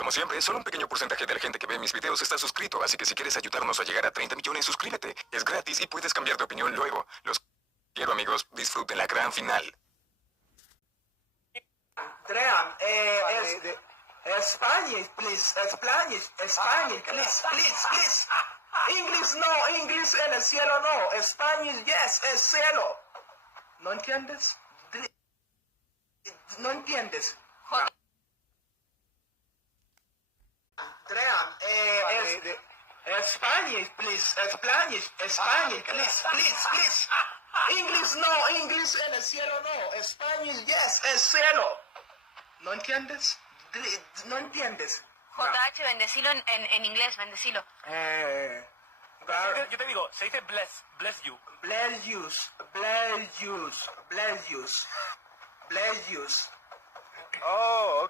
Como siempre, solo un pequeño porcentaje de la gente que ve mis videos está suscrito, así que si quieres ayudarnos a llegar a 30 millones, suscríbete. Es gratis y puedes cambiar de opinión luego. Los quiero, amigos. Disfruten la gran final. Adrian, Spanish, please, Spanish, please. English no, English en el cielo no, Spanish yes, el cielo. ¿No entiendes? ¿No entiendes? Adrian, Spanish, please, Spanish, please. English no, English en el cielo no, Spanish yes, el cielo. ¿No entiendes? ¿No entiendes? JH, bendecilo en inglés, bendecilo. Yo te digo, se dice bless you. Bless you. Oh,